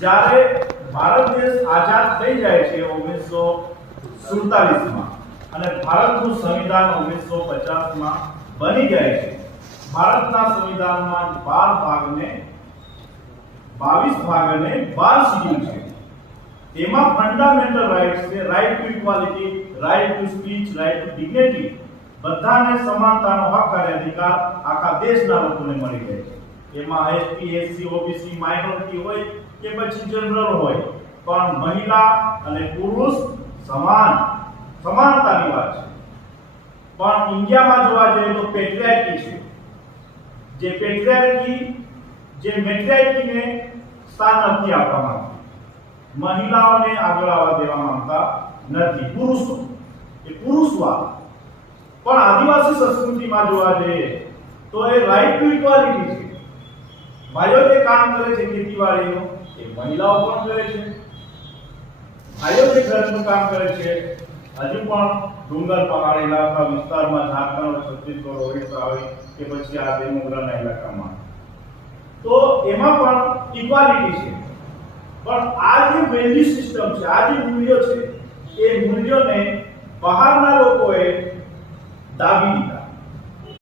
જ્યારે ભારત દેશ આઝાદ થઈ જાય છે 1947 માં અને ભારતનું સંવિધાન 1950 માં બની જાય છે, ભારતના સંવિધાનમાં 22 ભાગ અને 12 શેડ્યુલ છે. એમાં ફંડામેન્ટલ રાઇટ્સ છે, right to equality, right to speech, right to dignity, બધાને સમાનતાનો હક અને અધિકાર આખા દેશના લોકોને મળી જાય છે. એમાં એસટી, એસસી, ઓબીસી, માઇનોરિટી હોય કે પછી જનરલ હોય, પણ મહિલા અને પુરુષ સમાનતાની વાત છે. પણ ઇન્ડિયામાં જોવા જઈએ તો પેટ્રિયાર્કી છે, જે પેટ્રિયાર્કી જે મેટ્રિયાર્કીને સ્થાન નથી આપવામાં આવતું. મહિલાઓને આગળ આવવા દેવા માંગતા નથી, પુરુષો એ પુરુષવાદ. પણ આદિવાસી સંસ્કૃતિમાં જોવા જઈએ તો એ રાઇટ ટુ ઇક્વાલિટી છે. ભાઈઓ જે કામ કરે છે ખેતીવાડીનું એ મહિલાઓ પણ કરે છે, ભાઈઓ જે ઘરનું કામ કરે છે હજુ પણ ડુંગર પહાડ ઇલાકા વિસ્તારમાં ઝારખંડ, છત્તીસગઢ, ઓડિશા હોય કે પછી આ ડેમોગ્રાફના ઇલાકામાં, તો એમાં પણ ઇક્વાલિટી છે. પણ આ જે વેલ્યુ સિસ્ટમ છે, આ જે મૂલ્યો છે, એ મૂલ્યોને બહારના લોકોએ દાબી દીધા.